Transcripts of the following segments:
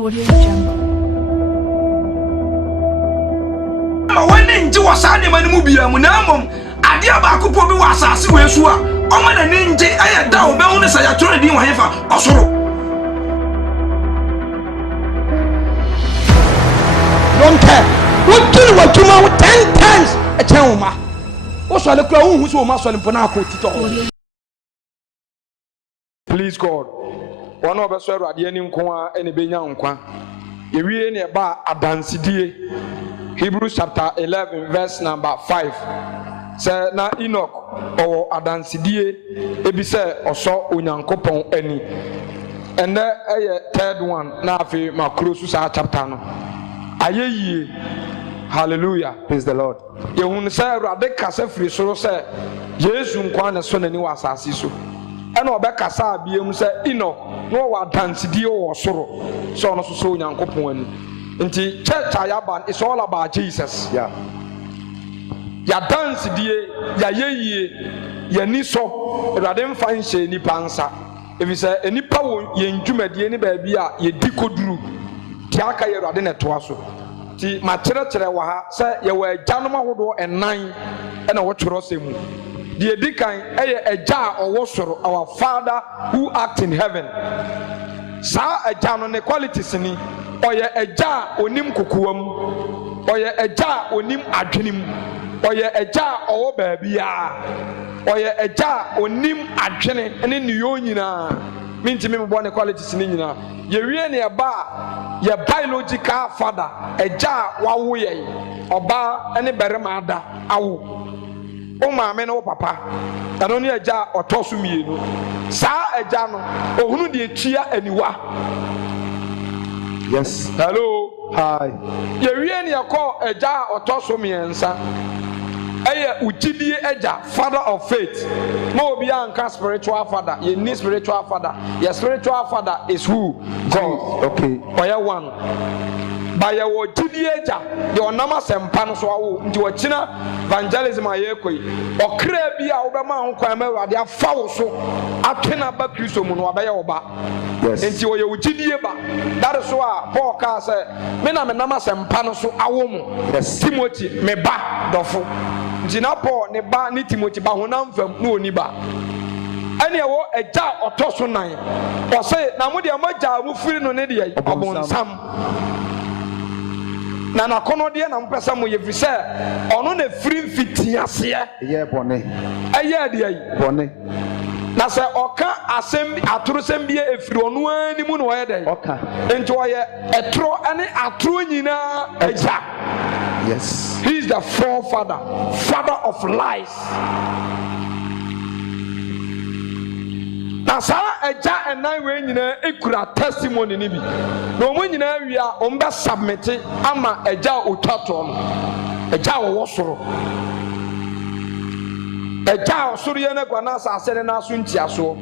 Audio Jungle. When you was animal movie, Munamum, Adia Bakupo was a Siwesua, Oman and Ninja, I had down bonus. I told you, Hefa, also. Don't care. What do you want to know 10 times a chama? Also, the crown who's so muscle in Ponako. Please, God. One of us were at the ending Kwa and a Benyankwa. You really about a dance. Hebrews chapter 11, verse number 5. Say na Enoch or Adansidie, Ebise or so Unyankopon any. And then a third one, Nafi Makrususa chapter no. Aye, hallelujah, praise the Lord. You won't say Radeka se free so say, Jesu Kwana son and was asiso. And Obeka sa be say Enoch, no Adansidie or sorrow, so no so Unyankopon. Inti church ayaban is all about Jesus. Yeah. Ya dance die, ya ye, ya niso. Radem fan she ni pansa. If you say any power ye ndwumade ni baabi a ye dikoduru. Ti aka ye rade na toaso. Ti ma kire wa ha say ye wa agyanom ahodo enan e na wo tworo semu. Die dikan eye agya a owo soro, our Father who art in heaven. Sa agya no ne qualities ni oye eja onim kokoam oye eja onim adwenim oye eja owo baabia oye eja onim adwene ene ne yo nyina mintimi mbo ne qualities ni nyina ye wie ne ba ye biological father eja wawo ye oba ene berema ada awo o maame ne o papa eno ne eja otoso mienu sa eja no ohunu de etua aniwa. Yes. Hello. Hi. Ye ni call eja otoso miensa. Eye ujidie eja, father of faith. Mo obi anka spiritual father. Ye need spiritual father. Your spiritual father is who? God. Okay. Oya one. By your jidie eja, your nama sempa no so awo. Nti wachina evangelism ayekoi. Okra bia obema ho kwa mewade afa wo so. Atwena ba Kristo mu no abaya oba. Yes. Nti oye ujidie ba. That is why Paul can say, me na me nama sempa no so awo mu. Yes. Timothy me ba dofo. Nti na Paul ne ba ni Timothy ba honam fam no oni ba. Ene wo eja otoso nan. O say na mo de amagya mu firi no ne de obonsam. Na na kono de na mpesa mo ye fi se ono na firi mfiti ase ye bone. Eye de ayi bone. Na se oka asem atoro sem bia efiri onu ani mu no ye den oka enti oye etro ani atoro nyina eja. Yes, he is the forefather, father of lies. Na sa eja enan we nyina ekura testimony ni bi na omo nyina wia omba submit ama eja otwato no eja wo soro eja osoro ye na gwana asase na aso ntiaso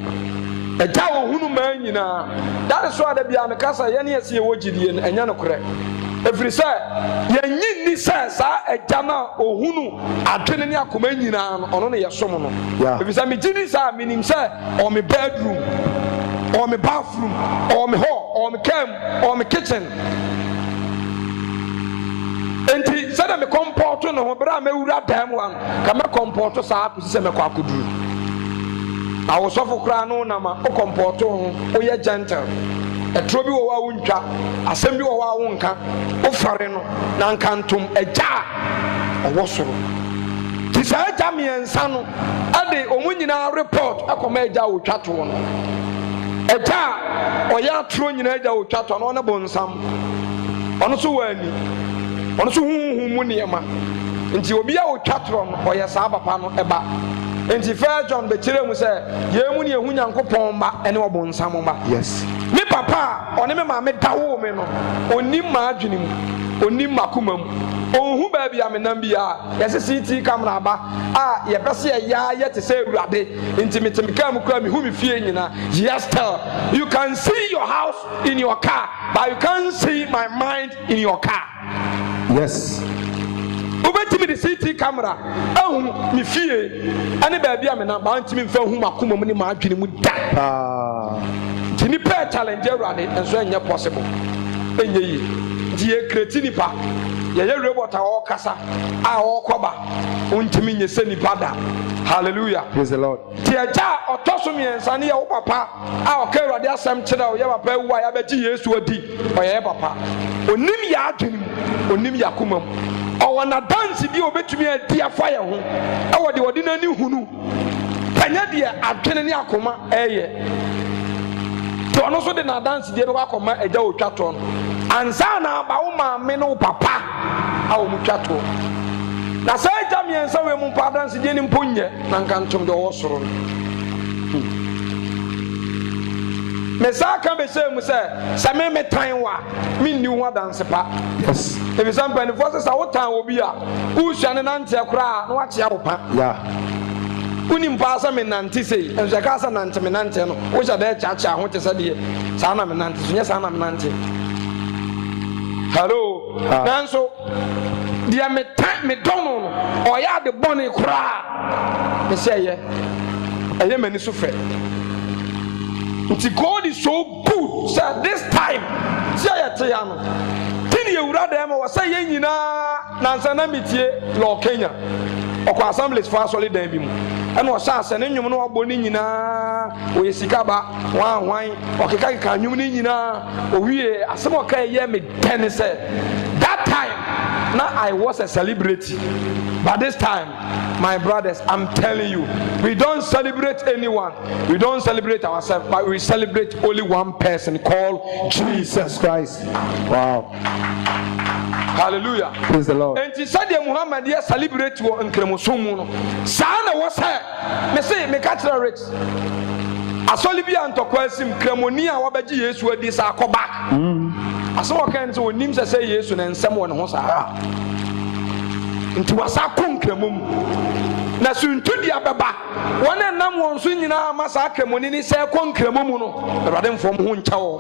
eja wo hunu ma nyina. That is why the bia me kasa ye ne yesi ye wogidie no enya no kore every say ye nyinni say sa eja na ohunu adwene ne akoma nyina no ono ne yesom no. If say me gini say minim say or me bedroom or me bathroom or me hall or me cam or me kitchen. Enti say me comport no ho bra me wura dam wan ka me comport sa apu say me kwa akuduru awosofo kra no na ma o comport ho o ye gentle etro bi wo wa wuntwa asem bi wo wa wonka o fare no na nkantom eja owosoro ti sa eja miensa no ade omunyina report akoma eja otwato no eja oya atro nyina eja otwato no ne bonsam ono so wani ono so huhu mu niema nti obi a otwatro no oya sa papa no eba nti First John be kire mu se ye mu ne ehu Nyankopɔn ba ene obonsam ba. Yes, me papa one me ma me dawo me no oni ma adwene mu oni makoma mu onhu ba bia me nam bia yesi CCTV camera ba a ye pese ya ye te se urade nti metemika mu kura me hu me fie nyina. Yes, tell you can see your house in your car but you can't see my mind in your car. Yes, ubetimi the CCTV camera ahum me fie ane ba bia me na ba ntimi mfa hu makoma mu ni ma adwene mu da. Tini pay challenge urade enso enye possible. enye yi die kreti nipa ye robot a o kasa a o koba untimi nye se nipa da. Hallelujah, praise the Lord. Tie ja otoso miensa ne ye wo papa a o ka Awurade asem kyerɛ o ye papa wu a ya beti Yesu adi o ye papa onim ya adwenim onim ya komam o na dance bi obetumi adi afa ye ho e wo de wodi na ni hunu panya de adwene ne akoma eye to ono so de na dance de be akoma eja otwa to no ansa na ba wo maame no papa a wo mutwa to na sai ja miensa we mu pa dance de ni mponye na nkantom de wo soro Mesaka be say mu say same me tan wa me ni wo dance pa. Yes. If you some pen forces a wo tan obi a wo hwane nante kra na wa kye awopa. Yeah. Uni mpa sa me nante sei enso ka sa nante me nante no wo hya da kya ho te sa de sa na me nante so nya sa na me nante. Hello. Nanso dia me tan me don no o ya de boni kra. Me say ye. Eye mani so fe. God is so good. So this time, Tini Ura dem was saying, you know, Nansana Mitie, Law Kenya, or assemblies for solid debut. And was asking you know, Bonina, or Sikaba, wine, or Kaka, Yunina, or we, as some okay, me tennis said. That time, now I was a celebrity. But this time, my brothers, I'm telling you, we don't celebrate anyone. We don't celebrate ourselves, but we celebrate only one person called Jesus Christ. Wow. Hallelujah. Praise the Lord. And he said, Muhammad, yes, celebrate you in Kremosumu. Sana was her. Me say, me catch the rich. Asolibia and Tokwelsim, Kremonia, Wabaji, yes, where this are come back. I saw a kind of names that say yes, and someone who into wasa konkremum na suntu dia beba wona nam won so nyina masa kremoni ni se konkremum no Awurade mfom ho ncha wo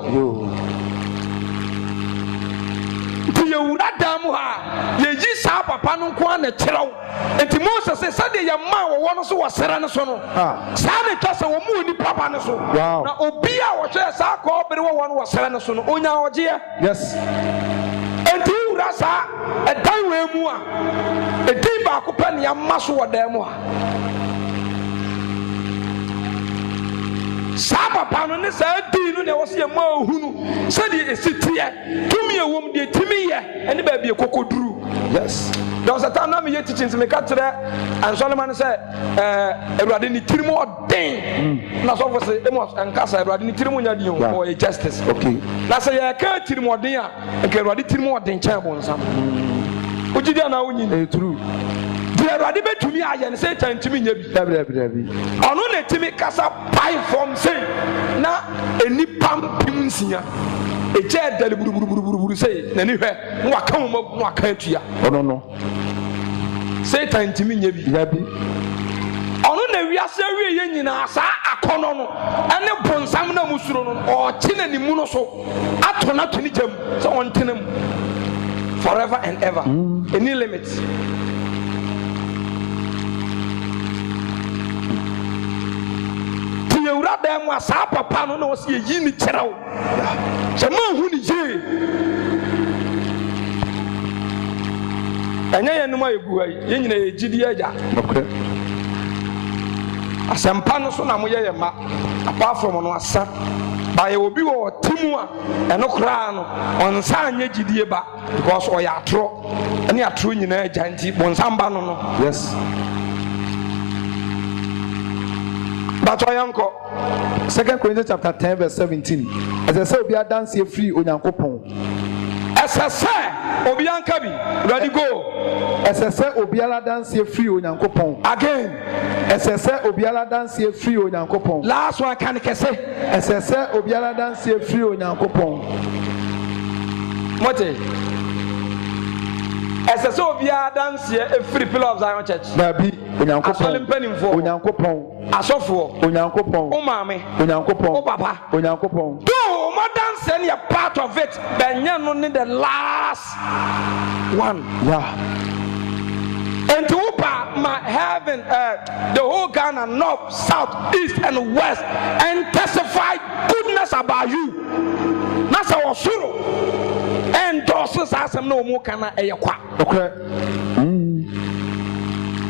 ti yewura dam ha yeji sa papa no ko na kyerɛw enti Moses se sade ye ma wo no so wo sere ne so no sa ne twase wo mu ni papa ne so na obi a wo hwe sa ko bere wo no wo sere ne so no onya oje. Yes. Enti urasa edan we mu a edi ba ko pa ne amaso wodan mu a sa papa no ne sa di no ne wo se ma ohunu se di esitie tumi ewom de timi ye ene ba bi kokoduru. Yes. There was a time na me ye teaching me ka tere and Solomon say Awurade ni tirimo odin na so for say emos enkasa Awurade ni tirimo nya di o ye justice. Okay. Na say ye ka tirimo odin a nke Awurade tirimo odin chen bo nsam. Ojidi na wonyi true. The Awurade betumi aye ne say tantimi nya bi. Dabi. Ono na timi kasa pai from say na enipam pimsia. Eje dali buru say na ni hwe no aka mo no aka atua no Satan timi nya bi ono na wiase wie ye nyina sa akono no ene bonsam na musuro no o kine ni mu no so ato na to ni jam so on tenam forever and ever any limits. Ewura da mu asa papa no na wo se yi ni kyerɛw se ma hu ni ye anya ye no ma egu ai ye nyina ye gidi agya okay asempa no so na mo ye ma apart from no asa ba ye obi wo timu a eno kra no onsa anya gidie ba because o ya atro ene atro nyina agya nti bonsamba no no. Yes. But Yanko, 2 Corinthians chapter 10 verse 17. As I say, we are dancing free on Yankopon. As I say, Obianka bi, ready go. As I say, Obiala dancing free on Yankopon. Again. As I say, Obiala dancing free on Yankopon. Last one can I say? As I say, Obiala dancing free on Yankopon. Mote. As I say, Obiala dancing a free pillar of Zion Church. Baby, Onyankopon. Asofo Onyankopon o maame Onyankopon o papa Onyankopon do modern send a part of it benya no ne the last one. Yeah. And to upa my heaven the whole Ghana north south east and west and testify goodness about you. na sa osoro endorse sa asem na omo kana eyekwa okay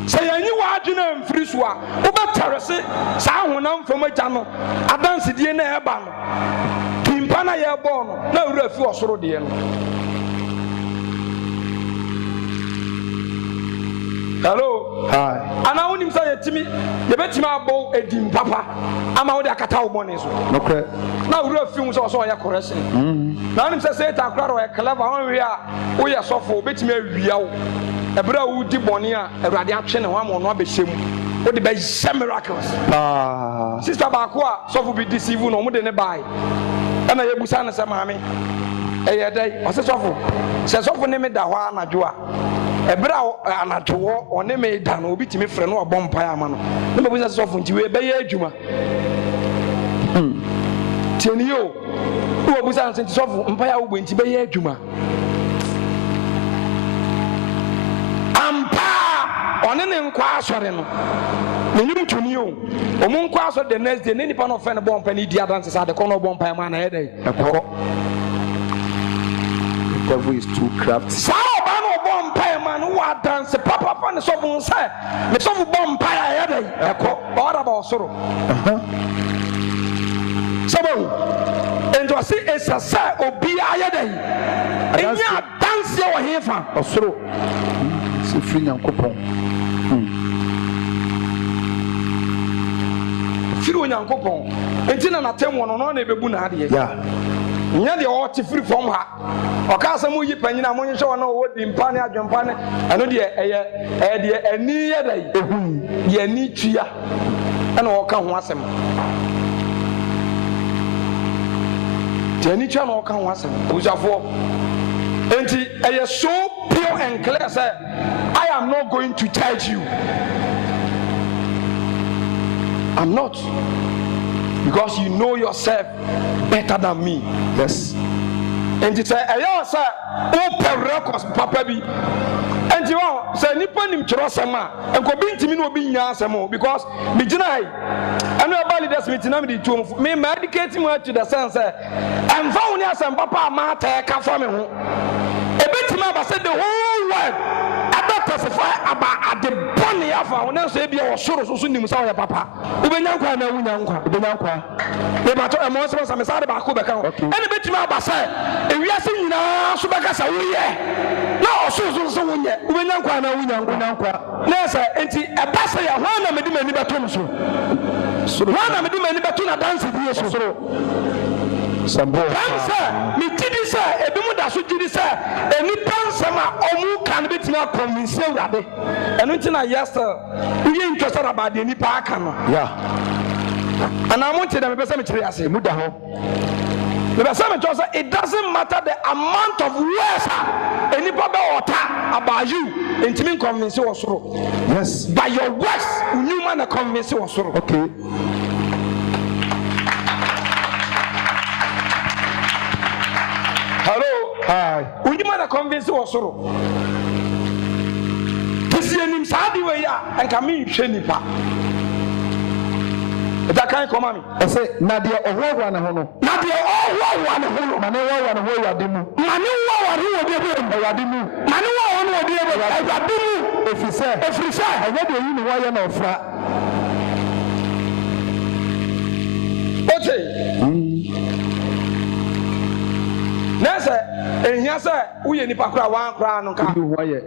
say yanyi wa adwena mfiri so a obetarese sa honam fam agya no adanse die na eba no timpa na ye bo no na wura fi osoro de no. Hello. Hi. Ana unim say yetimi ye betimi abo edim papa ama wo de akata wo bone so Okay. na wura fi mu so ya correction na unim say ta akra ro e clever on we a wo ye sofo betimi awia wo ebra wo di bone a Awurade atwe ne ho ama no abehyem wo de be miracles sister ba ko a sofo bi deceive no mo de ne bai ana ye busa ne se maame eye dai o se sofo ne me da ho anadwo a ebra anatowo one me da no obi timi frɛ no ɔbɔ mpae ama no na me busa sofo nti we be ye adwuma tieni yo wo busa nti sofo mpae a wo bo nti be ye adwuma ampa one ne nkwa asɔre no ne nyum tuni yo omo nkwa asɔre the next day ne nipa no fɛ ne bɔ mpae ne di adanse sa de kɔ no bɔ mpae ma na ye dai The devil is too crafty. Sao ba no bɔ mpae ma no wa dance papa fa ne sofo nsa me sofo bɔ mpae a ye dai ɛkɔ ɔra ba osoro sabo ento se esasa obi aye dai enya dance wɔ hefa Osoro. Se free Nyankopɔn. firi Onyankopɔn enti na natem wɔ no no na ebebu na ade Yeah. nya de o te firi fam ha ɔka asɛm yi panyina mo nhwɛ wɔn na wo di mpa ne adwempa ne ɛno de ɛyɛ de ani yɛ dai yɛ ani tua ɛna ɔka ho asɛm te ani tua na ɔka ho asɛm busafoɔ enti ɛyɛ so pure and clear sɛ I am not going to charge you. I'm not, because you know yourself better than me. Yes. And it's a say open records papa bi and you say nipa nim kyerɛ sɛm a enko bi ntimi na obi nya asɛm o because me gyina hai ɛno ɛba leaders meeting na me di tuom me medicate mu to the sense ɛmfa wo ne asɛm papa a ma ta ka fa me ho ebetimi aba sɛ the whole world testify about at the bonny afa when say be or soro so nim sa ya papa ubenya nkwa na wunya nkwa ubenya nkwa e ba to e mo so me sa de ba ko be kan ene betimi aba say e wiase nyina so be ka sa wo ye na o so wonye ubenya nkwa na wunya nkwa na say enti e ba say ya ho na me di mani beto no so ho na me di mani beto na dance bi so soro sambo dancer me tidi say e bi mu da so tidi say eni dancer ma omu kan betimi convince Awurade eno nti na yes we interested about the nipa aka no yeah and I want to them person me kire ase mu da ho the person me say it doesn't matter the amount of words any baba ota about you intimi convince wo soro yes by your words you man convince wo soro okay hello hi you man convince wo soro nim saadi we ya enka me hwe nipa da kan koma mi I say na de ohwa na ho no na de ohwa na ho no na ne wa na ho Awurade mu na ne wa no obi Awurade mu na ne wa no obi Awurade mu efise ɛnyɛ de yi ne wa yɛ na ofra okay nese ehia sɛ woyɛ nipa kora wan kora no ka ho yɛ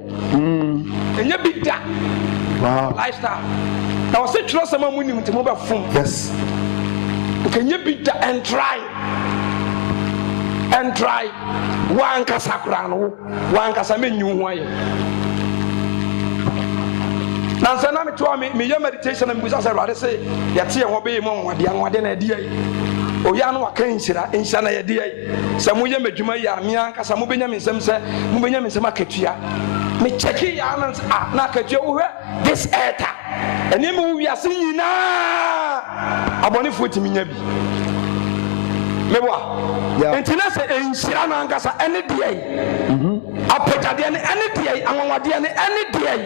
enye big da wow lifestyle na wo se twero sɛma mu nim ntimo bɛ fom yes enye big da and try wan kasa kora no wan kasa menyu ho ayɛ na nsa na me to me yɛ meditation na me busa sɛ Awurade se yɛte yɛ ho bɛyɛ mu nwade na adi ai oya no waka nhyira na yɛ de ai sɛ mo yɛ madwuma yi a me ankasa mo benya me nsɛm sɛ mo benya me nsɛm akatua me checki ya na akatua wo hwɛ this eta ɛne me wo wiase nyina abɔnefo timi nya bi meboa enti na sɛ nhyira no ankasa ɛne de ai apɛtadeɛ ne ɛne de ai anwanwadeɛ ne ɛne de ai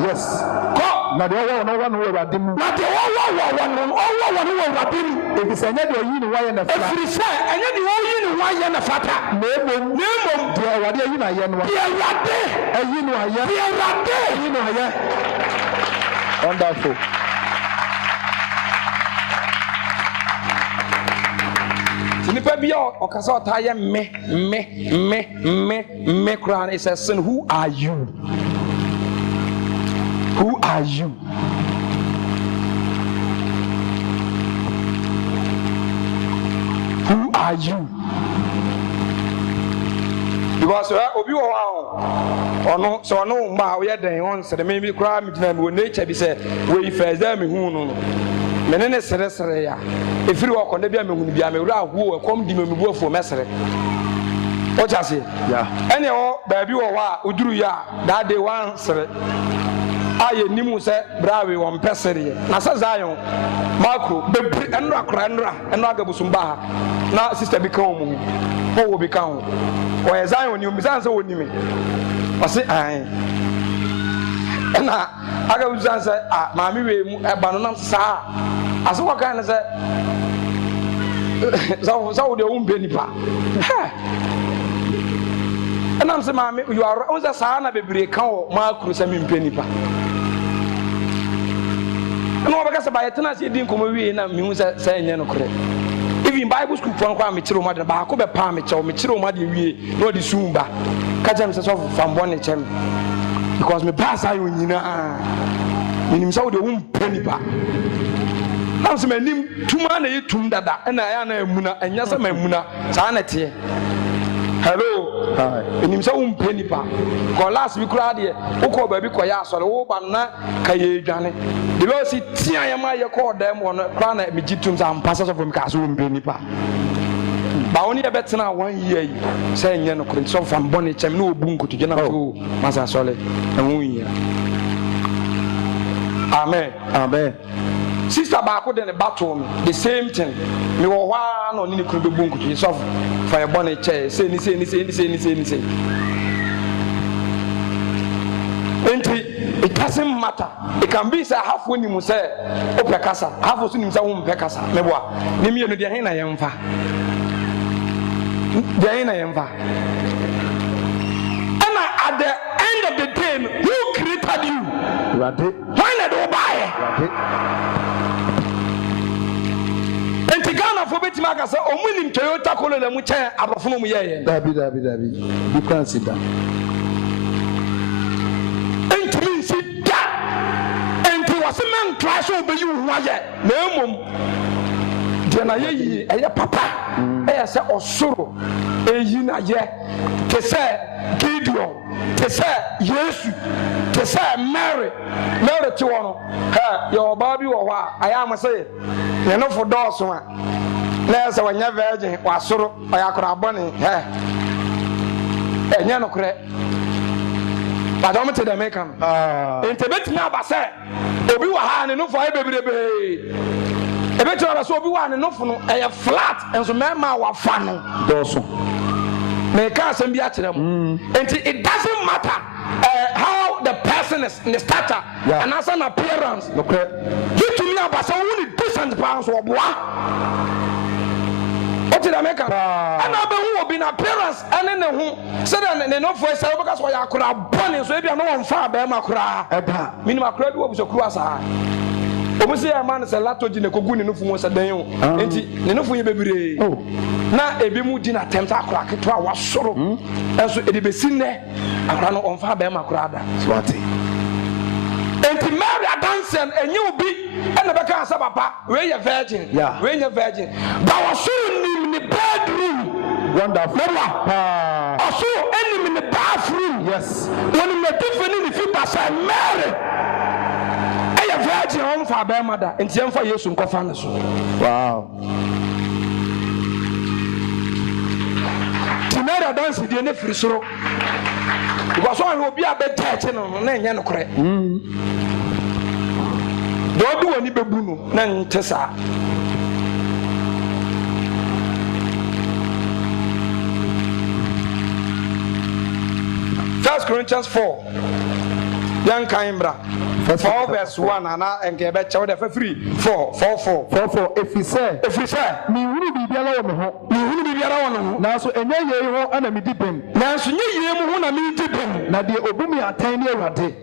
yes na de wo no wa no Awurade mu na de wo no Awurade mu efisɛ nyɛ de oyi ne wayɛ na fata efisɛ ɛnyɛ de wo yi ne wayɛ na fata na emom de Awurade ayi na ayɛ no de Awurade ayi no ayɛ de Awurade ayi no ayɛ wonderful nipa bi a ɔkasa ɔtaa yɛ me koraa no is a sin. Who are you? Who are you? Who are you? Because obi wɔ hɔ ɔno sɛ ɔno mma a ɔyɛ den ɔn sɛ me koraa me gyina me wɔ nature bi sɛ wɔyi fɛ sɛ me hu no mene ne seresere ya efiri wɔ kɔnda bi a me hu bi a me wura ahuo ɛkɔm di me bu afo mɛsere ɔkya se ɛne ɔ baabi wɔ hɔ a oduru ya that day one sere a yɛ nimu sɛ brawe wɔn pɛ sereɛ na sɛ Zion makro bebre ɛnora kora ɛnora agabusum ba ha na sister bi ka wɔn mu ho wɔ bi ka ho ɔyɛ Zion ni omisan sɛ wɔn nimi ɔse ae ɛna agabusan sɛ a maame wei mu ɛba no nam saa ase wɔka ne sɛ wo deɛ wompɛ nipa ɛnam sɛ maame you are wo sɛ saa na bebree ka wɔ maakuru sɛ mempɛ nipa ɛna wɔbɛka sɛ bayɛtena ase yɛdi nkɔmmɔ wie na mehu sɛ ɛnyɛ no korɛ even Bible school fɔ no kɔ a mekyerɛ wo made baako bɛpaa mekyerɛ wo made wie na ɔde sum ba ka kyerɛ me sɛ sɔfo fambɔ ne kyɛ me because me pass ayo nyinaa menim sɛ wode wompɛ nipa nam sɛ m'anim tuma na yɛ tum dada ɛna ɛyɛ na amuna ɛnyɛ sɛ mamuna saa na teɛ hello menim sɛ wompɛ nipa kɔ last bi koraa deɛ wokɔɔ baabi kɔyɛ asɔre woba na ka yɛ dwane de bɛ si tia yɛ ma yɛ kɔɔ dɛm wɔ no koraa na megye tom sɛ ampa sɛ sɔfo mekaa sɛ wompɛ nipa ba wo ne yɛbɛtena 1 year yi sɛ ɛnyɛ no korɛ nti sɛ fa mbɔne kyɛm ne ɔbu nkotodwe na so masa sɔle ɛho yia amen sister baako de ne bato me the same thing me wɔ hɔ a na ɔne ne kunu bɛbu nkotodwe sɛ fa yɛ bɔne kyɛ sɛ ni nti it doesn't matter. It can be say half when you say opɛ kasa half so nim sɛ wo mpɛ kasa meboa ne mienu deɛ he na yɛmfa and at the end of the day who created you? Why not buy? And Tigana for bit magasa or winning Toyota Corolla Mucha Abafunum Yay. Dabi. You can't sit down. And to me, sit down. And to was a man clash over you, why yet? No, Jana ye, a papa, a say or sorrow, a yina ye, to say Gideon, to say Yesu, to say Mary to one, your baby or what I am a say, you know for doors one. There's a virgin, or sorrow, I could have bunny, and you're no correct. But don't tell them, make them. Intimate me, I say, Obi Wahan enough for every baby. Eventually, so be one enough for a flat and so mamma were fun. Make us and be at them. And it doesn't matter how the person is in the stature and as an appearance. Okay. Give to me about so only decent pounds or bois. What did I make up? Another who will be in appearance and in the who said and enough for a cell because why I could have bunny so maybe I know on fire by my cry. Minimum credit was a cross. Omusi ya man se lato ji ne kogu ne nufu mo se dan yo enti ne nufu ye bebre na ebi mu di na temta akora keto a wasoro enso edi besi ne akora no onfa ba ma akora da swati enti Mary adansen enye obi ena beka asa papa we ye virgin ba wasoro nim ne bedroom wonderful osoro enim ne bathroom yes woni me tifeni ne fi ba sa Mary virgin on for bear mother and for years in Cofanas. Wow. Timera dance with the nephew so because one will be a bed touching on Nan correct. Don't do any baboon, Nan Tessa. First Corinthians 4. yan kan bra 4 verse 1 ana enke be chew de fa free 4 efise mi hunu bibiara wo me ho na so enye ye ho ana mi dipem na so nye ye mu ho na mi dipem na de obumi atan ne awurade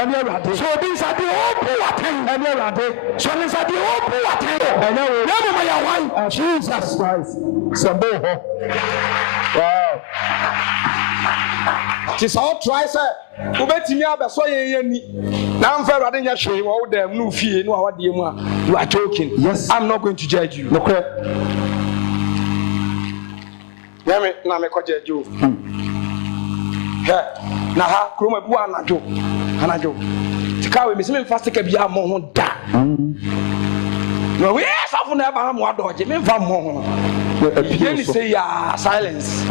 ene awurade so bi sa de obu atan ene awurade so ne sa de obu atan ene wo na mo ya wan Jesus Christ sambo ho wow ti so try say ubetimi abeso ye ni na mfa awurade nya hwe wo dem no fie no awade mu a you are joking. Yes, I'm not going to judge you. Okay. Yami na me ko judge you. He na ha kroma bu anajo tikawe me se me fast ka bia mo ho da no we safu na ba mo adoje me fa mo ho you say ya silence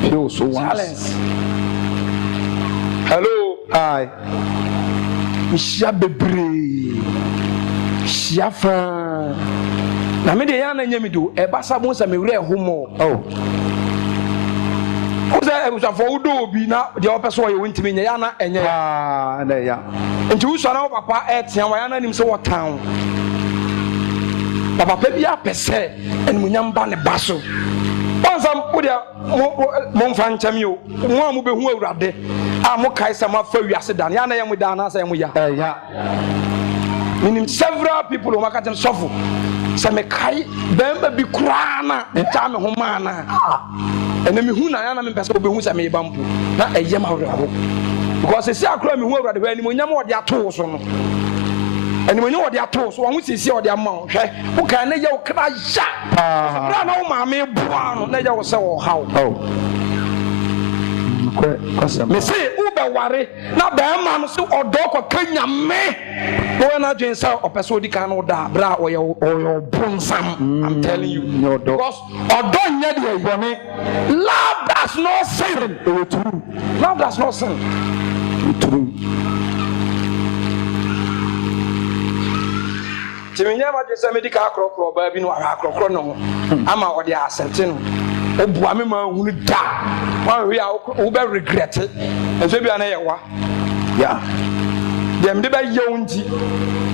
So silence. Hello. Hi. Mishia bebre shia fa na me de ya na nyami do e basa mo sa me wure homo uza e busa fo udo obi na de opeso ye wontimi nya ya na enye na ya nti uso na papa etia wa ya na nim se wotan papa bia pese enmunyam ba ne baso onsam udia mo mfa nchami o mo amu be hu awurade a mo kai sa ma fa wiase dan ya na ye mo dan na sa ye mo ya ya minim several people o makaten sofo sa me kai bemba bi kura na ta me ho ma na ene me hu na ya na me pese obe hu sa me ba mpo na eye ma wura because se akura me hu awurade ba ni mo nyam ode ato so no ene mo nyam ode ato so wo sisi ode ama hwe wo kan na ye wo kra ya bra na wo ma me bua no na ye wo se wo hawo me say ube ware na be ma no se odo ko kanyame no na dwen say opeso di kan no da bra oyo bonsam. I'm telling you because odo nya de yone love does not sin. True. Love does not sin. True. Timinya ma de say medical krokro ba bi no krokro no ama ode asente no obua me ma hunu da wa we a be regret it enso bia na ye wa yeah dem de ba ye unti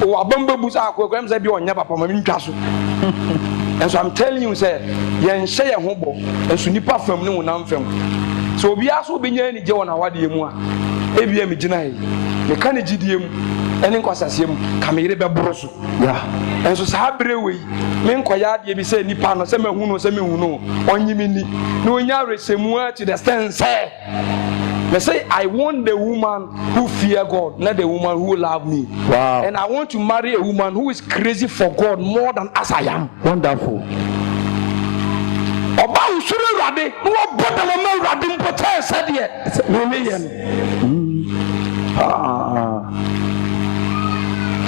o abamba bu sa akwa kwam say bi onya papa ma ntwa so and so I'm telling you say ye nhye ye ho bo enso nipa fam ne wonam fam so obi aso be nya ni je wona wade mu a ebia me gina yi me ka ne gidie mu ene nkwasase mu ka me yire be boroso yeah and so sa brewe me nkoya de bi say nipa no say me hu no say me hu no onyimi ni no onya resemu to the stand say they say I want the woman who fear God, not the woman who love me. Wow. And I want to marry a woman who is crazy for God more than as I am. Wonderful. Oba usuru rade no boda mo rade mpote said me yen.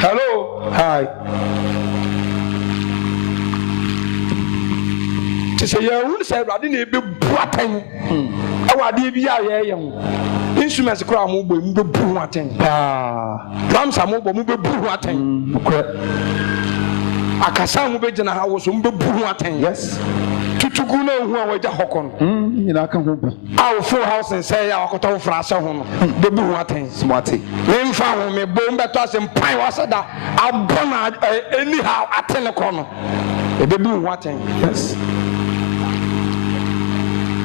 Hello. Hi. To say you say rade na be buatan. Awade bi ya ye ho. Instruments kura mo bo mu be bu aten. Drums mo bo mu be bu aten. Akasa mo be gina ha wo so mu be bu aten. Yes. Tutugu na hu a waja hokon. Ina kan ho bi. Our full house and say ya akoto frase ho no. Be bu aten. Smarty. Me mfa ho me bo mbeto asem pai wasada abona anyhow aten ko no. E be bu aten. Yes.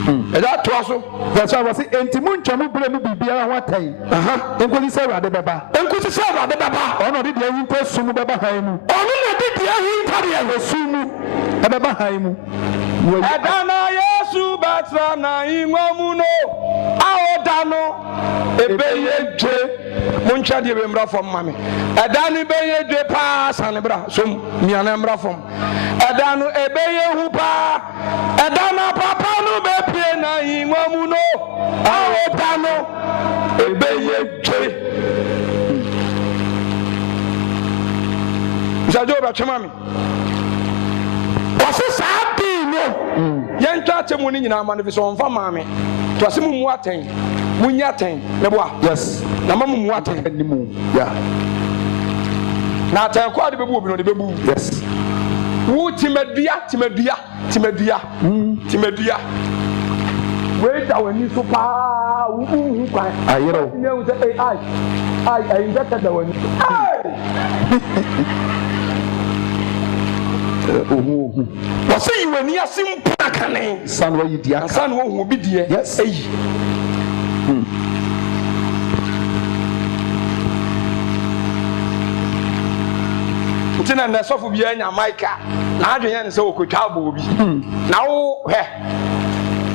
That also that's why I was saying entimun chamu bele mu bibia ho atai enkosi se awade baba ono de dia hinta sumu baba han mu ono na de dia hinta de sumu baba han mu edana Yesu batra na inwamu no aodano ebeyedwe moncha de be mra fom mame edani beyedwe pa sane bra som miana mra fom edano ebeye hu pa edana papa no be pie na inwamu no aodano ebeyedwe zajo ba chemami wase sabi no yentwa chemu ni nyina ma no so mfa maame to ase mu aten munya aten me boa yes na ma mu aten ni mu yeah na aten kwa de bebu obi no de bebu yes wo timadua we da wani so pa who can. You know. You know, say, I injected the one. Was say you were near simple canning. Son, where you dear son won't be dear. Yes. Tina na sofo bia nya Micah na adwen se okotwa bobi na wo he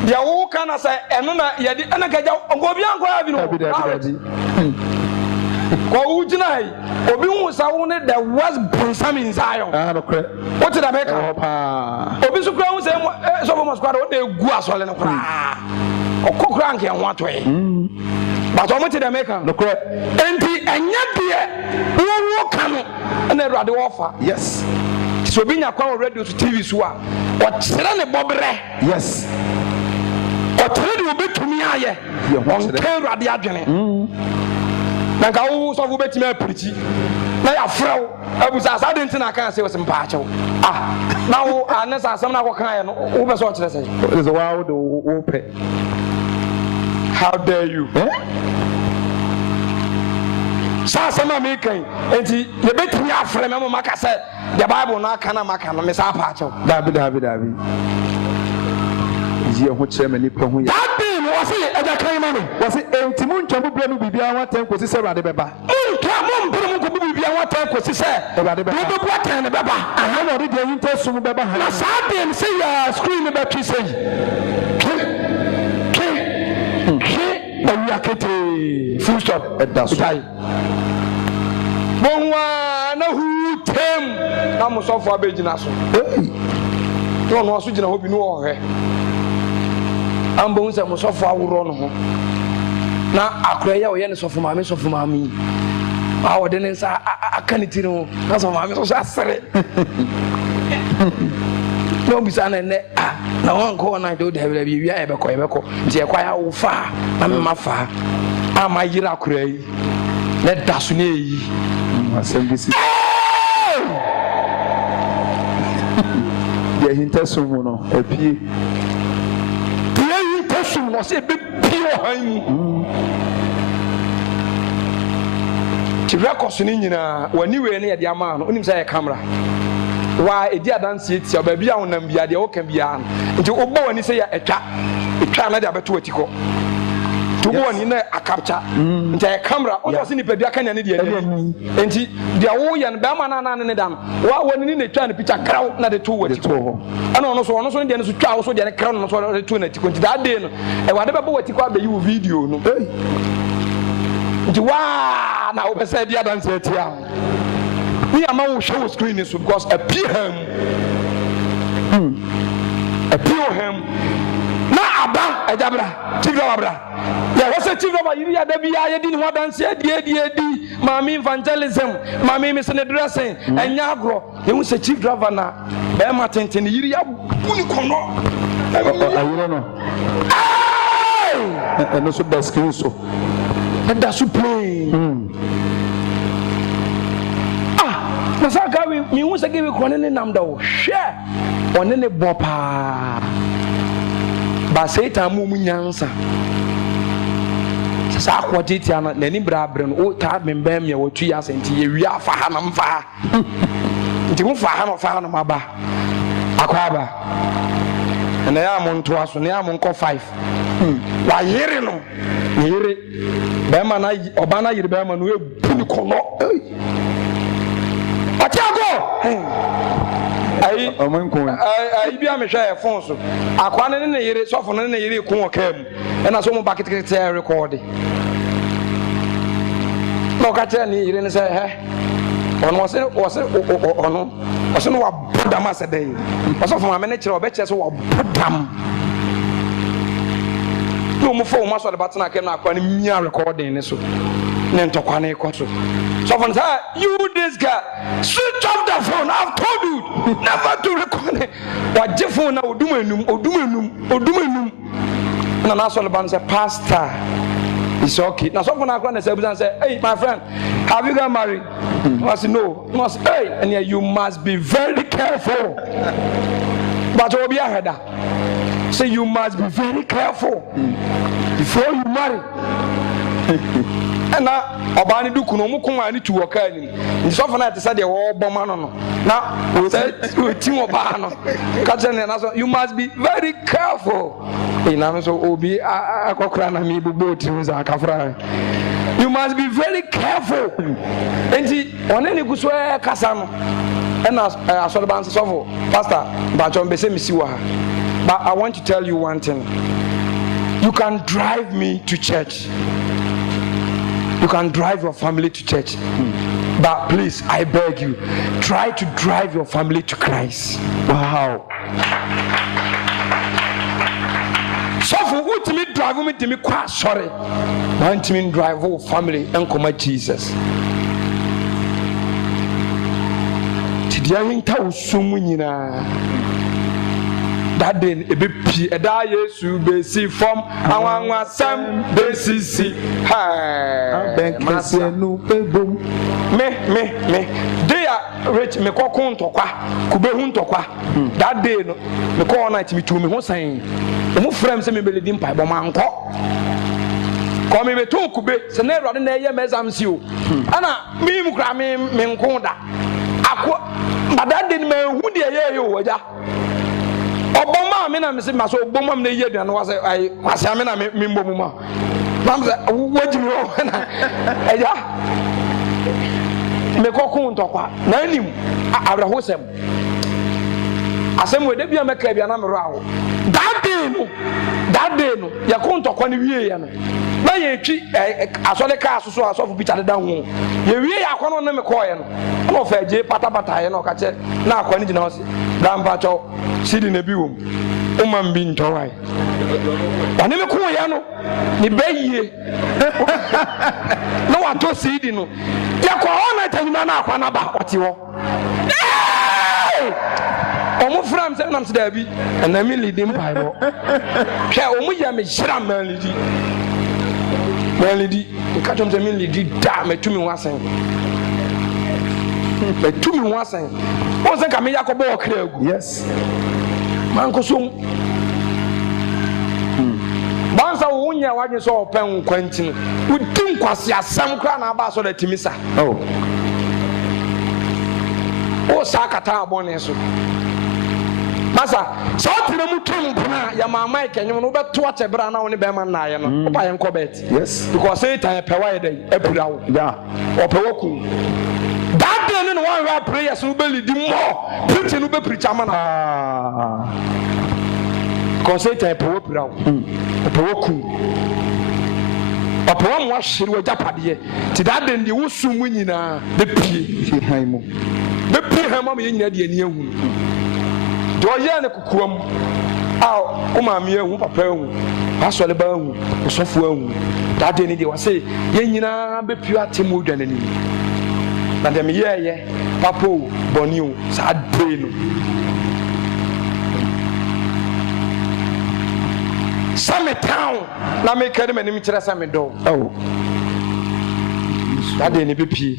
dia wo kana say eno na ye di na gaja ogobi anko abi no ko ujina hai obi hu sa wo ne the worst bonsam in Zion no kre what did I make obi so kra hu say sofo mo squad wo na egu asole ne kra okokra nke ho atoe but omo ti the maker no kre enti enya de wo kanu na Erade offer yes so bi nya kwa radio to TV so a o tere ne bobre yes o tere de obetumi aye on tere Erade adwene na ka wo so wo betimi apiriti na ya frew abusa sa de ntina kan se wo se mpa achew na wo anesa asem na ko kan ye no wo be so o tere se is a wow the wo pe how dare you sa sama me kan enti ye betimi afre me mo maka se the Bible na aka na maka no me sa pa achew dabi ye ho kire me ni pa ho ya dabi no wase eja kan ma no wase enti mu ntwamu bra no bibia waten kosi se Erade beba mo mpere mo ko bibia waten kosi se Erade beba mo be waten ne beba aha na odi de yinta sum beba ha na sa dem se ya screen be twi se ya kete full stop edaso bonwa na hutem na mo so fo abegina so to no so gina hobi no ohwe ambo unse mo so fo aworo no ho na akoya oye ne so fo maami a wode ne nsa aka ne tiri ho na so maami so asere no bisa na ne na won ko na do de bi wi ayebeko nti ekwa ya wo fa na me mafa ama yira akura yi na daso ne yi asembisi ye hinta sum no apie ye hinta sum no se be pio han ti records ni nyina wani we ne ye de ama no onim say camera wa edi adanse etia ba bia wonam bia de wo kan bia nti obo wani say ya etwa na de abeto atiko to bo wani na akapcha nti ya camera o so ni pedua kan ne de ani nti dia wo ye no ba ma na ne dan wa wani ni na twa ne picture kraw na de to watiko ana ono so de ne so twa wo so de ne kraw no so de to na atiko nti da de no e wa de ba bo watiko abayi wo video no nti wa na wo be say dia adanse etia we are now show screen is because appear him na aba ejabra tigro abra ya wose tigro ba yiri ya da bia ye di ni hodanse edi mami evangelism mami misne dressing enya agro ye hu se chief driver na be ma tenten yiri ya buni kono ayiro no no so da screen so da so play na sa ka mi hu se give ko ne nam da wo hwe one ne bo pa ba satan mu nyansa sa akwoti tia na ni brabre no o ta memba me wo tu ya senti ye wi afa ha na mfa nti mu fa ha no maba akwa ba na ya mo nto aso na ya mo nko 5 wa yire no yire be ma na oba na yire be ma no e bu ni kono Atiago ai bi amehwa e phone so akwa ne yire sofo ne yire ku okam e na so mo bakete record no ka tell ni yire ne say ono no wa bodam asede osofo ma me ne kire obe kire so wa bodam no mo fo mo so de batena kem na akwa ne mia recording ne so ne ntokwa ne ikoto so for say you this guy switch off the phone. I've told you never to record what je phone na odumenum na na so le ban say pastor it's okay na so for na akwa say busan say hey my friend have you got married I say no I say hey and you must be very careful but obi aheda say you must be very careful before you marry. Na ọba ni duku no mu kuma ni tu waka ni nti so fa na te say de wo boma no na o ti ọba no ka je ne na so you must be very careful ina so obi akokra na mi bubo ti mu za kafra you must be very careful enti one ni guso e kasa no na asore ban so for pastor ba cho mbese mi si wa ha but I want to tell you one thing. You can drive me to church. You can drive your family to church. But please, I beg you, try to drive your family to Christ. Wow. So for who to me drive me to me quite sorry. Want to me drive whole family and come at Jesus. Tidiya hinta usumunyina. That day a bit a da yesu be see from awanwa sam be see ha me they are rich me ko kun tokwa kube hun tokwa that day no me ko night me tu me ho san mo frame se me be ledim pai bo manko ko me to kube se na erode na ye mezam si o ana me mu kra me nko da akọ that day me hu de ye yo waja oboma me na me se maso oboma me na ye aduane wa se ai kwase me na me mbomu ma mam se wajimi o na eja me kokun tokwa na anim abrahosem asem we de bia me ka bia na me ro awo that day no ya kun tokwa ni wie ya no na ye twi asole ka asoso asofo bi tade dan ho ye wie ya akwa no na me ko ye no no fa je patapata ye no ka che na akwa ni gina ho se dan pa cho sidi na bi wom umam bi ntowai wane me ko ya no ni bayie no wa to sidi no ya ko ona tanyima na akwa na ba oti ho omo fram se nam se da bi na me leading bible hwe omo ya me hira man lidi nka tom se me lidi da metumi ho asen o se ka me yakobo okra agu yes man ko so bansa wo nya wadwe so open kwanti no udin kwase asam kra na aba so da timisa o sakata abone so masa so tire mu tumpuna ya mama ikenyu no beto atebra na woni be man na ye no oba ye nkobet yes because Satan pewa ye dey epura wo yeah opewoku that day no one wa prayer so be lead more preaching no be preach amana because Satan pewa pura wo opewoku papa mo ahiri wa japade ti that day ndi wo sumu nyina be pie haimu be pie haimu me nyina de ani ehunu do ye ne kukuam a o ma me ehu papa ehu asole ba ehu osofo ehu that day ni de wase ye nyina be pie atemu dwanani na dem ye papa o boni o sa day no Same town na me kere manim kire same do oh that day ni be pie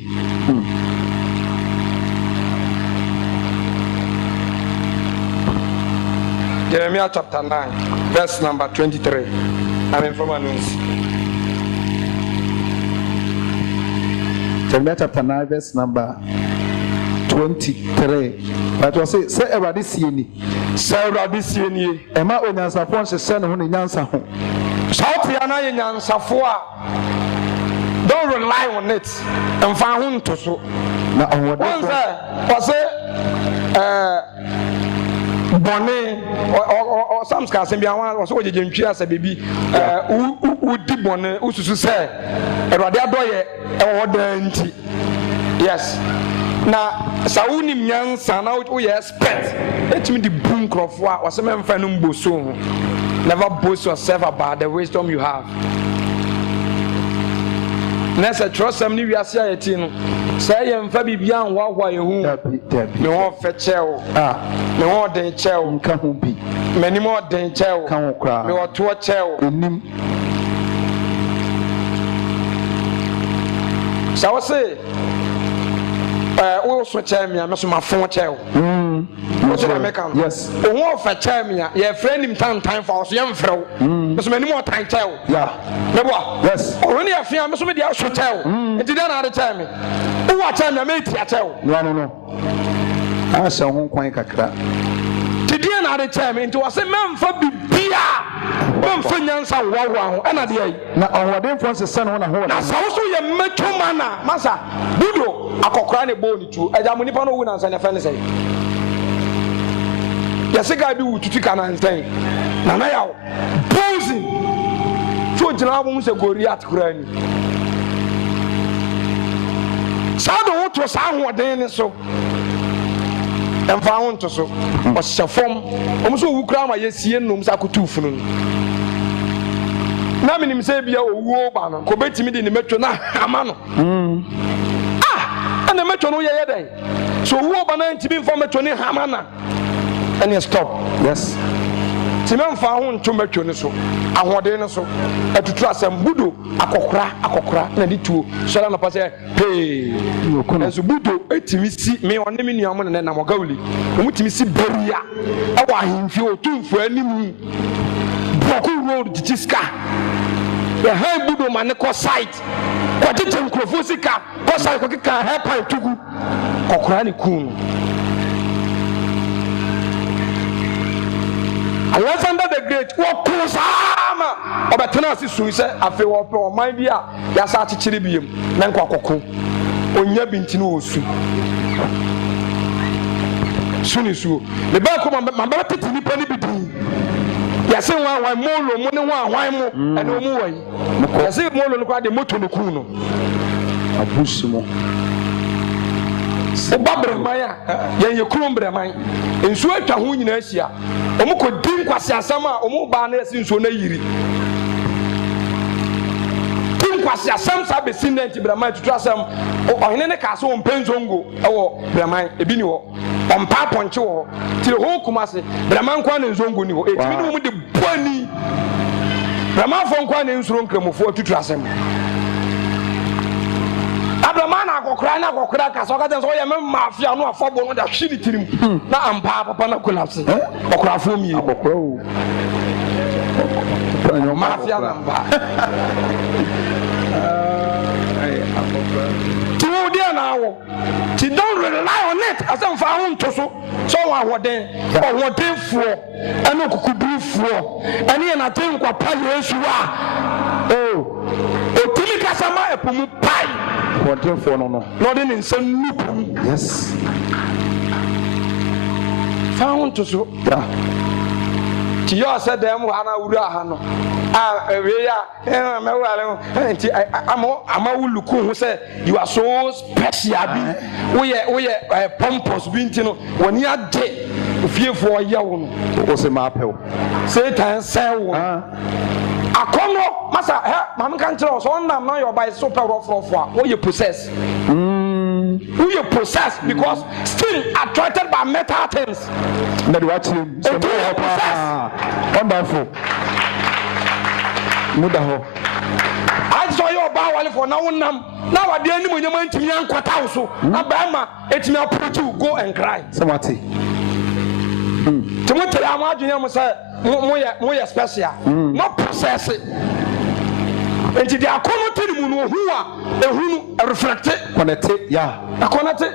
Jeremiah chapter 9 verse number 23 I'm from announce Jeremiah chapter 9 verse number 23 but was say everybody see ni ema onyansafo nhese ne ho ne nyansa ho shout ya na nyansafo a don't rely on it emfa ho ntoso na onwode was bone o samska asem bia wan so jeje ntwi asa bebi udi bone ususu se erade adoye e wo dan nti yes na sauni mnyansa na wo ye expert etimi di boom crofo a wo se memfa no mboso ho never boast yourself about the wisdom you have nessa trosam ni wiase ayeti no say ye mfa bibia anwa yehu me ho fe chew me ho den chew nka ho bi mani mo den chew ka ho kra me oto chew enim so say wo so kyɛ me a me so ma fon kyɛ wo so na me kan yes wo fa kyɛ me a ye friend him tantan fa so ye mfrɛ wo me so manim o tan kyɛ wo yeah me boa yes wo ne afia me so me dia so kyɛ wo enti da na ade kyɛ me wo wa kyɛ me a me ti kyɛ wo no asa ho kwan kakra tidie na ade kyɛ me enti wo se memfa bibia memfa nyansa wawa ho ɛna de ai na ɔwɔden fon se sɛ no na ho na sa wo so ye metwoma na masa budo akokora ne bo ni tu agya mo nipa no wu na nsa ne fa ne sɛ yɛsɛ ga bi wu tutu kana nsɛn na na yawo posing so gyina wo mu sɛ Goliath kora ni saa do wo to saa hoɔden ne so ɛmfa ho nto so ɔhyɛ fam ɔmo so owu kora ma yɛsie nnom sɛ akotu funu no na menim sɛ bia owuo ba no kɔbɛtumi de ne matwo na ama no ɛna matwo no yɛyɛ dɛn so owuo ba no ntimi mfa matwo ne hama na ɛne stop yes timi mfa ho nto matwo ne so ahoɔden no so atutu asɛm budo akɔkora na de tuo sɔre anɔpa sɛ pee ɛnso budo ɛtumi si me ɔne me nua mo ne nam ɔgawuli ɔmutumi si baria ɛwɔ ahemfie ɔtumfo anim Boko road jijiska the high budo ma ne kɔ site kɔtete nkurɔfoɔ sika kɔ site kɔkeka hairpie tugu kɔkora ne kun Alexander the Great wɔko saa ma ɔbɛtena ase sui sɛ afei wɔpɛ ɔman bi a yɛasa akyekyere biem na nkɔ akɔko ɔnya bi nti no ɔsu su ne suo ne bɛkɔ mabɛbɛ tete nnipa no bi din yɛse wa molo mu ne ho ahwan mu ɛne ɔmu wɔ yi yɛse molo no koraa de moto no ku no abusu mu woba brɛman a yɛnyɛ kurom brɛman nsuo atwa ho nyinaa ahyia ɔmo kɔdi nkwase asɛm a ɔmo baa no yɛse nsuo no ayiri di nkwase asɛm saa bɛsi nnɛ nti brɛman tutu asɛm ɔhene ne kaa sɛ ɔmpɛ nzongo ɛwɔ brɛman ebi ni hɔ ɔmpa apɔnkye wɔ hɔ nti hɔ kuma se brɛman nkwa ne nzongo ni hɔ ɛtumi ne mu de boani brɛmanfoɔ nkwa ne nsuro nkramofoɔ tutu asɛm Abraham na akɔkora ka sɛ ɔka kyɛn sɛ ɔyɛ me mafia no afɔbɔ no de ahwe ne tirim na ampa papa na collapse ɔkorafoɔ mie mafia na mpa ti wo deɛ na awɔ ti don't rely on it asɛ mfa ho nto so sɛ ɔwɔ ɔhoɔdenfoɔ ɛne okukudufoɔ ɛne yɛ nate nkwapa Yesu a ɔtumi kasa ma ɛpo mu pae ɔhoɔdenfoɔ no na ɔde ne nsa nupu yes fa ho nto so ti yɛ ɔsɛ dɛm hɔ ana wura ha no wei a mɛwurare ho nti ama wo luku ho sɛ you are so special bi woyɛ pompous bi nti no wɔne agye ofiefoɔ yɛ wo no wo sɛ maapɛ wo Satan sɛ wo akɔnnɔ masa maame ka nkyerɛ wo sɛ ɔnam na yɛ ɔbae so pɛ rɔforɔfo a woyɛ possess woyɛ possess because still attracted by metal things na de wakyerɛ mu sɛ woyɛ paa wonderful muda hɔ agye ɔyɛ ɔbaa walefoɔ na wonam na wadeɛ anim onyama ntumi ankɔta wo so na bɛrima ɛtumi approach you go and cry sɛ mate nti motere a mo adwene mu sɛ moyɛ special mo process nti de akɔnɔ te ne mu no ohu a ehu no reflecte connecte ya akɔnɔte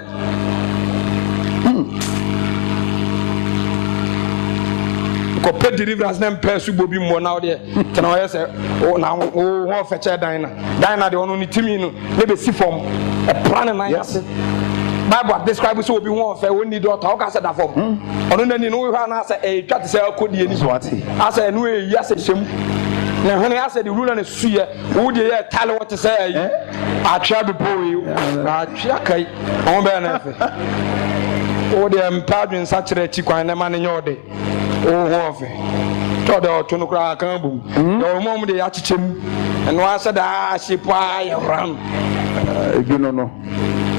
kɔpɛ deliverance na mpɛ so bobi mmɔ na wodeɛ tena ɔyɛ sɛ na wo ho fɛkyɛ dan na de ɔno ne timi no ne bɛsi fam ɛpra ne nan ase Bible describe sɛ obi ho fɛ wonni dɔta woka sɛ da fam ɔno nani no wohwɛ ana sɛ ɛtwa te sɛ akɔdie ni asɛ ɛno ɛyi asɛ hyɛm na hwene asɛ de wuru na ne suyɛ wo de yɛ tale wɔte sɛ ayi atwea bepɔyi atwea kai ɔmo bɛyɛ na ɛfɛ wo de mpa adwensa kyerɛ akyi kwan na ma ne nyɛ ɔde wo ho ɔfɛ tɔ de ɔto no koraa kan bom na ɔmo de akyekyɛ mu ɛno asɛ daa ahye paa yɛ ram ebi no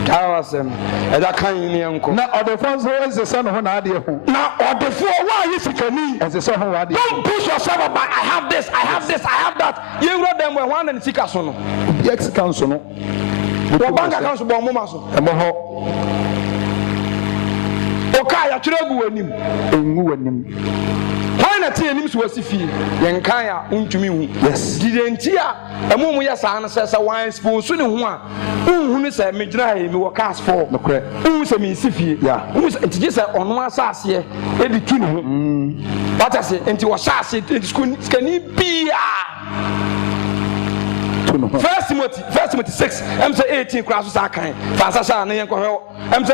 Awesome. Ɛda kan yi ne nko. Na ɔdefo nso ɛsesɛ no ho na adeɛ ho. Na ɔdefo wa yi sikani. Ɛsesɛ ho wa adeɛ. Don't push yourself up. I have this, I have that. Yewura dem wɔ hwan na ne sika so no. Obi sika nso no. Wɔ bank account so bɔ mo ma so. Ɛmɔ hɔ. ya twerɛ gu w'anim engu w'anim hwan na tie anim so wasi fie yɛnkan a wontumi hu yes dide nti a ɛmo mu yɛ saa no sɛ wan expose ne ho a wonhu ne sɛ megyina ha mi wɔ cars 4 nokorɛ wonhu sɛ mensi fie wonhu sɛ nti gye sɛ ɔno asaseɛ ɛde tu ne ho wata se nti wɔhyɛ ase nti sikani biaa First Timothy 6 say 18 cross sa kan fansa sha na yen ko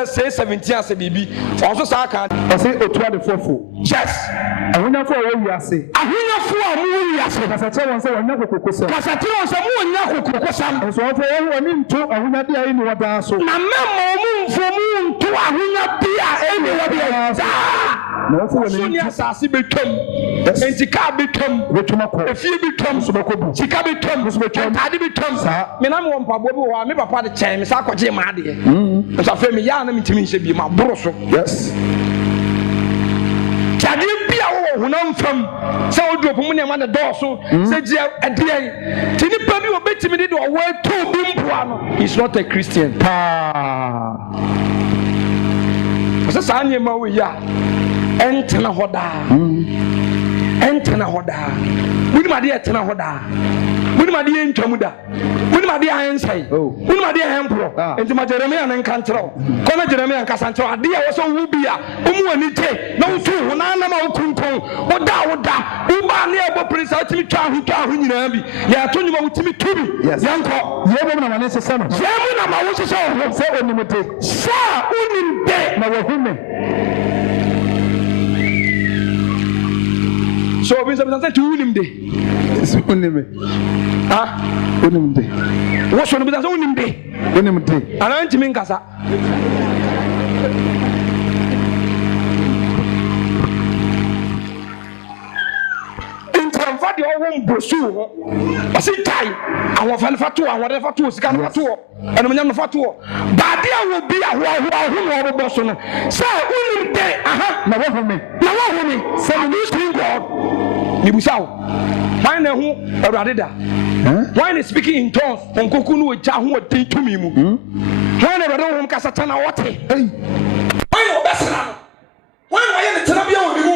say 17 ase bibi also sa kan o say otua de fofo yes ahonyafo a wo wiase ahonyafo a mo wiase kasache won say wonya kokokosam kasache won say mo wonya kokokosam enso won say woni nto ahonyade a ni wada so na memo mo mfo mo nto ahonyade a ni wada so na won say woni nto asase betwam enti ka betwam ko efie betwam so bekobu sika betwam so betwam ade betwam me na me won pabo bi wo me papa de chen me sa kwaje ma ade so afa me ya na me timi nse bi ma boro so yes tade bia wo honam fam sɛ wo drop mu ne ma ne dɔɔso sɛ gye ɛdeɛ ti nipa bi obetimi de ɔwɔ to bi mpoa no he's not a Christian sɛ saa nneɛma wo ya ɛntena hɔ daa ɛntena hɔ daa wonim adeɛ ɛtena hɔ daa wonim adeɛ ntwamu da wonim adeɛ ahensɛe wonim adeɛ ahemporo enti ma Jeremia ne nka nkyerɛw kɔna Jeremia nkasa nkyerɛw adeɛ a wɔ sɛ wo bi a womu w'ani gye na wotu ho na anam a wokunkɔn woda woba ne ɛbɔ pere sɛ wotumi twa ho nyinaa bi yɛato nnwuma wotumi tu bi yɛnkɔ yɛbɔ mu na ma ne sesɛ no yɛmu na ma wo hyehyɛ wo ho sɛ onim de sɛ wonim de na wahu me so obi sɛ bisɛ ti wonim de wonim de wo so no bisɛ wonim de ana ntimi nkasa ntiamfa deɛ ɔwɔ mbosu ho ɔse tae awɔfa no fa to awɔde fa to sika no fa to ɛnomnyam no fa to baade a wɔ bi ahoahoaho na ɔbɛbɔ so no sɛ wonim de na wahu me sɛ me screen god mebusa wo hwan na ɛho awurade da hwan na speaking in tongues ɔnkoku no wɔgya ho ɔden tumi mu hwan na awurade honhom kasa tana wɔte hwan na wɔbɛsena no hwan na wɔyɛ ne tena bia wɔ ne mu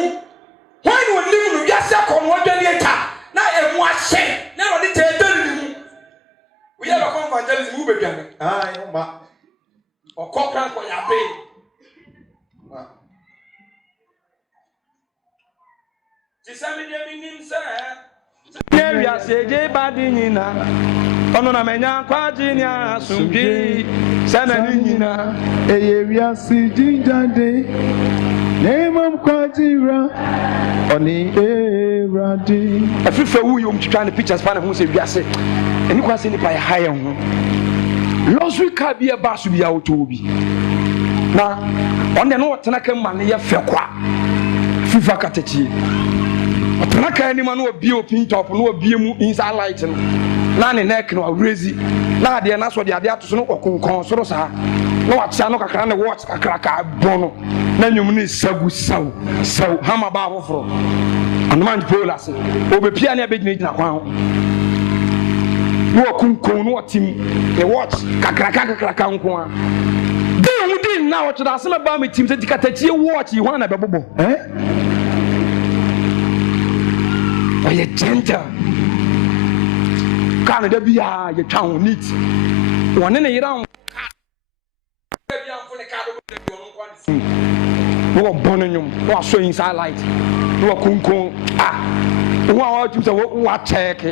hwan na wɔnim no wiase akɔ no wɔdwane atwa na ɛmu ahyɛ na awurade gya ɛdane ne mu woyɛ bɛkɔ evangelism wobɛdwane ɔkɔ kra nkɔyɛ abee Wiase badi nyina ono na menya kwaji ni asumpi sana ni nyina eye wiase jinjande nemam kwajira oni eradi afifa wu yom twitwa ne pictures pa na hu se wiase eni kwase ni pa ya haya ho luxury car bi e ba so bi ya oto bi na on de no tena kan ma ne ye fe kwa fifa katachi otena kan ni ma no obi opin top no obi mu inside light no na ne neck no awrezi na ade na so de ade ato so no kokonkon soro saa na watia no kakra ne watch kakra ka bono na nwum ne sagu saw hama ba afoforo anman polas obepia ne abegyina kwan ho no kokonkon no otim e watch kakra nko a din na watch da sema ba me tim se dikatachie watch yi ho na bebobo oye gentle kana da biya ya twa ho neat wone ne yira ho no bono nyum no so inside light no kunkun wo a tum se wo check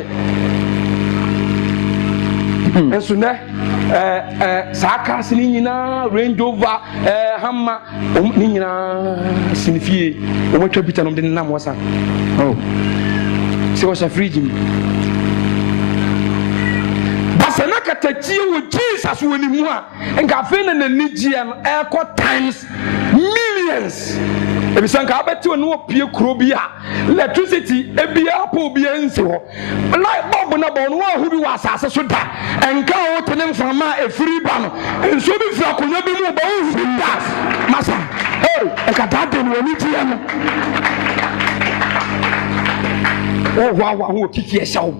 enso ne saka sini nyina Range Rover Hammer ni nyina sinifie o mo twa bita no de nam wasa se was a fridge basana katachi wo Jesus woni mu a nka fe na nanigia no echo times millions ebisanka abeti woni opie kuro bi a electricity ebia pa obi ense ho light bulb na bo no ahu bi wasase so da enka wo tene mfama efiri ba no enso bi fra konya bi mu ba wo hu da masa enka dade no woni dia no wa kiki eshaw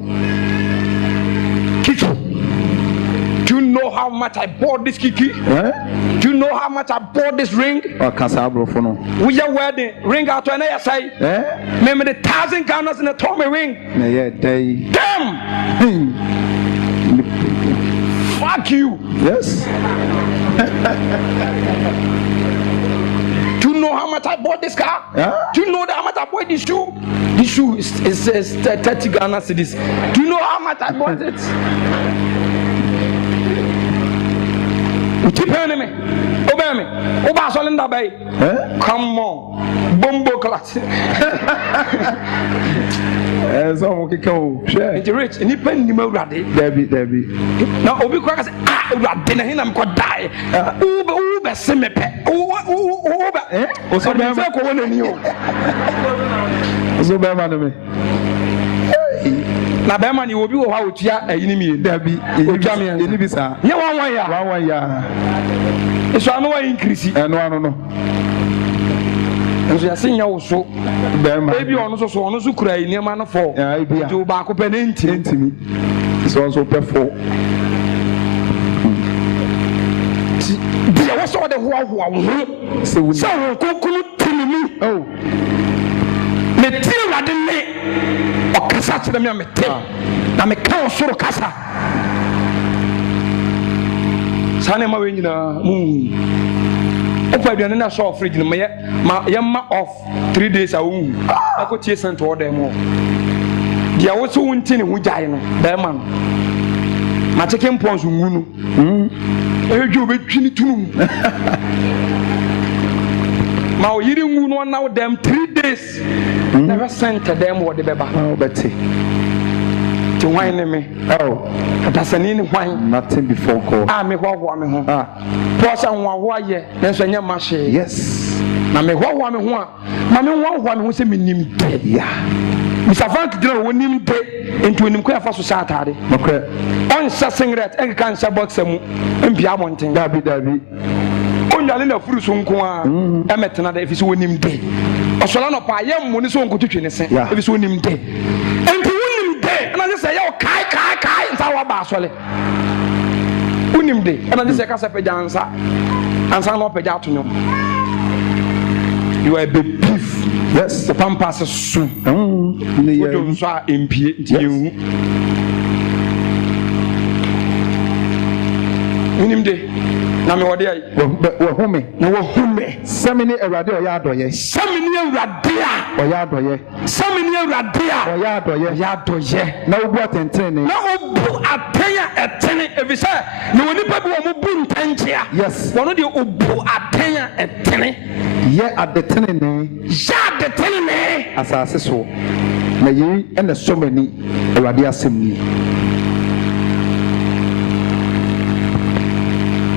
kiki do you know how much I bought this kiki? Do you know how much I bought this ring? We are wedding ring out to an ASI. Remember the 1,000 Ghanas in a Tommy ring? Damn! Fuck you! Yes. Do you know how much I bought this car? Do you know how much I bought this shoe? This shoe is 30 Ghana cedis. Do you know how much I bought it? You keep hearing me? Obey me. Oba Solinda Bay. Come on. Bombo class. It's rich. And he penny me ready. Debbie. Now Obi Quack said, Radin, and I'm going to die. Uber, Semepe. Uber, So Berman. na be man you obi wo ha otua ayinimi Debbie. Inibisa. Ye 1 year. 1 year. So am wa increase. No. Nso ya senya wo so Berman. ebi ono so kura iniema no fo. Ebia. Do ba ko pe na ntimi. So pe fo. Dia wo so de ho wo. Se wo. So kokunu tinimi. Oh. Me tiri wade ne. Okasa tire me amete. Na me ka osoro kasa. Sane ma we nyina mu. Opa aduane na so fridge no me ma off 3 days a wo. Akotie sent order mo. Dia wo so wonti ne hu jae no. Ba ma no. Ma chicken pons ngunu. Eju obetwini tunum. Ma o yiri ngunu na wo dem 3 days. Never sent them what the beba. Oh, Betty. To wine me. Oh, that's an in wine. nothing before God. Me what me home. Posa wa ye, then so nya mache. Yes. Na me what me ho. Ma me what me ho se me nim de. Yeah. Mr. Frank did not nim de into nim kwa fa so satade. Okay. On sa singlet e kan sa box mu. Mpia monten. Dabi. Onyale na furu so nko a. E metena da efi so nim de. Osola no pa ye mo ni so nkotutwe ne se. Efi so nim de. Enti wonim de. Na je say ye kai nsa wa ba asole. Wonim de. Na je say ka se peja ansa. Ansa no peja to nyom. You are a big beef. Yes. The pampas is soon. We don't saw impie. Wonim de. Na me wode ai. Wo home. Na wo home. Samini Ewrade oya adoye. Samini Ewrade a. Oya adoye. Samini Ewrade a. Oya adoye. Oya adoye. Na obu atentene. Na obu atenya etene ebisa. Na woni pa bi wo mo bu ntanchia. Yes. Wono de obu atenya etene. Ye adetene ne. Ja adetene ne. Asase so. Na yi ene so mani Ewrade asemi.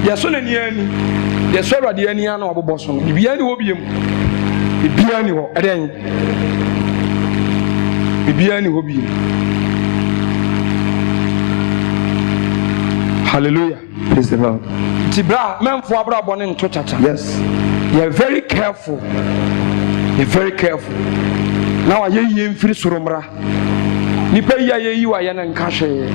Yeso na niani yeso Ewrade ani ana oboboso no bibia ni wo biem bibia ni ho eden bibia ni ho biem. Hallelujah. Praise the Lord. Tibra memfo abra bone nto chacha. Yes. You're very careful. You're very careful. Now I ye mfiri soromra nipa yi wa ye na nkahwe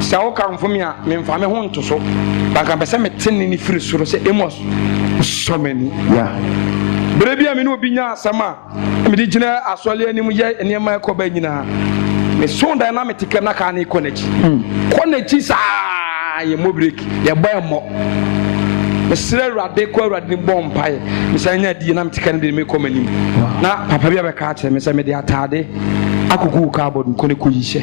Sao kamfumia memfa me ho nto so baka bese metene ni firi soro se emos so many. Yeah. Berebia me no obinya asama me di gina asole anim ye enema ekoba nyina me sonda na metike na ka na ikonachi konachi sa ye mo break ye ba mo me sire Ewrade ko Ewrade ni bompae me sanya di na metike na de me komanim na papa bia be ka che me se me de atade akuku ka bodu ko ne ko yihye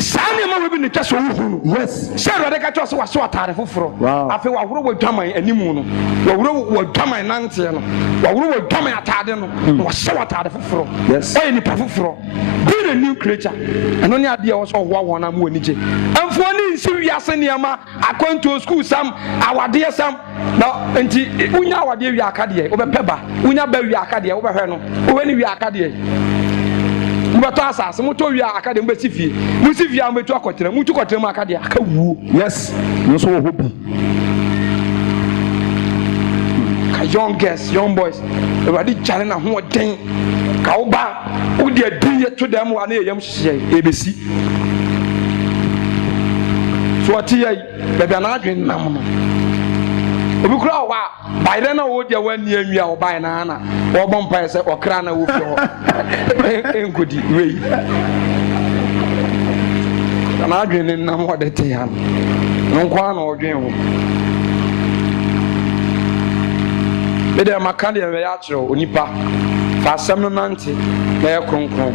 sani ma webi ne twaso wuhunu. Yes. Sha Ewrade ka twaso waso atare foforo. Afi wa horo wo dwaman animu no. Wa horo wo dwaman nante no. Wa horo wo dwaman atade no. Wa sha atare foforo. Yes. Oye ni pa foforo. Be a new creature. Eno ne ade wo so wo won am woni je. Amfo ni nsi wiase ne ama akwanto school sam awade sam na enti unya awade wi akade wo be peba. Unya ba wi akade wo be hwe no. Wo we ni wi akade Mubato asase muto wi akade mbesifie musifie ambetu akotere mutu kotere mu akade akawu. Yes. No so hobi. Ka young girls, young boys Ewrade chale na ho den ka wo ba wo de adie to dem wa na yam hye ebesi so ɔte yɛ baabi anadwen nam no obi kura wa bayre na wo dia wani anwia wo bay na na wo bɔ mpae sɛ ɔkra na wo fi hɔ enkodi wei anadwen ne nam wo de te ya no nkwa na ɔdwen ho me de maka de we ya kyerɛ onipa fa asɛm no nante na yɛ kronkron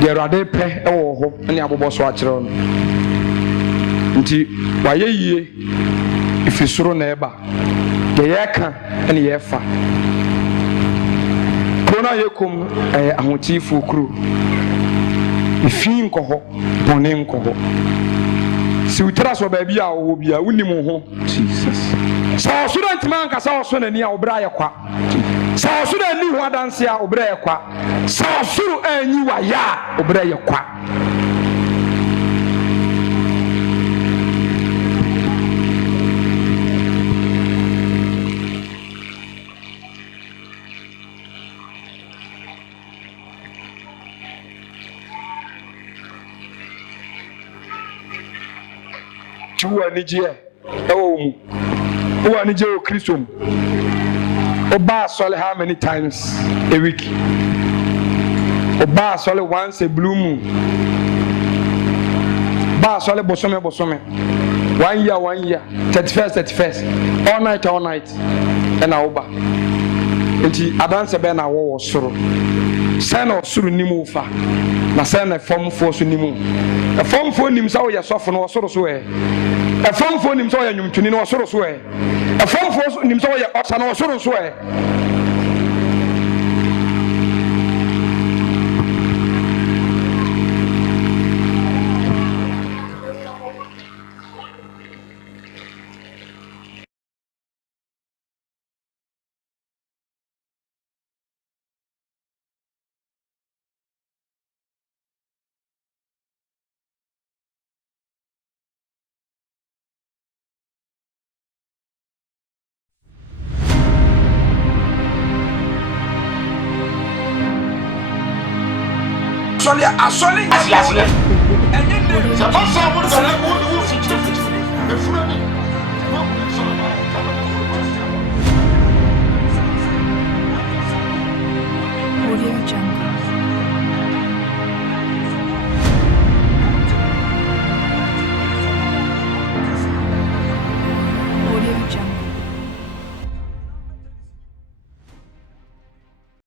de Awurade pɛ ɛwɔ hɔ ne abobɔ so akyerɛ no nti wayɛ yie ifi soro na ɛba de yɛka ne yɛfa kuro na yɛkom ɛyɛ ahotiifo kuro ifi nkɔ hɔ bɔne nkɔ hɔ si utira so baabi a wɔwɔ bia wonim ho Jesus sɛ ɔsoro ntimi ankasa ɔso n'ani a ɔbrɛ ayɛ kwa sɛ ɔsoro ani ho adanse a ɔbrɛ yɛ kwa sɛ ɔsoro anyi wayɛ a ɔbrɛ yɛ kwa tuwa ni je ewo mu uwa ni je o Kristo mu oba asole how many times a week oba asole once a blue moon ba asole bosome 1 year 31st all night and oba enti adanse be na wo soro sen o soro nimu fa na sen na fomfo so nimu fomfo nim sa wo ye sofo no soro so fomfo nim sa wo ye nwumtuni no soro so fomfo nim sa wo ye osa no soro so Asole asole enye ça passe à vous dans le monde où c'est le frère Audio Jungle.